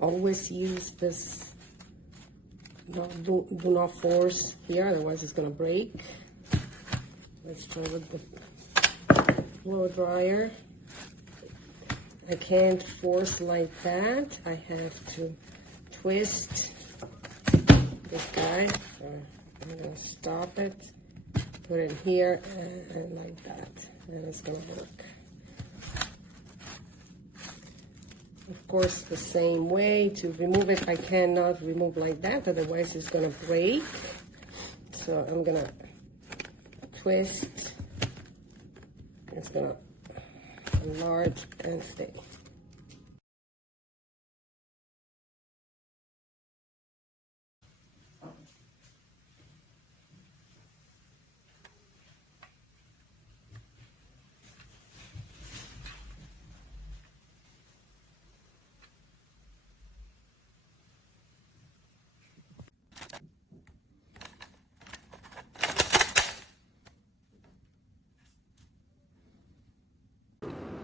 always use this, do not force here, otherwise it's gonna break. Let's try with the blow dryer. I can't force like that. I have to twist this guy. I'm gonna stop it, put it here, and like that, and it's gonna work. Of course, the same way to remove it. I cannot remove like that, otherwise it's gonna break. So I'm gonna twist. It's gonna enlarge and stay.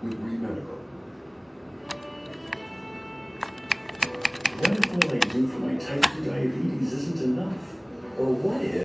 With meborll. What if all I do for my type 2 diabetes isn't enough? Or what if...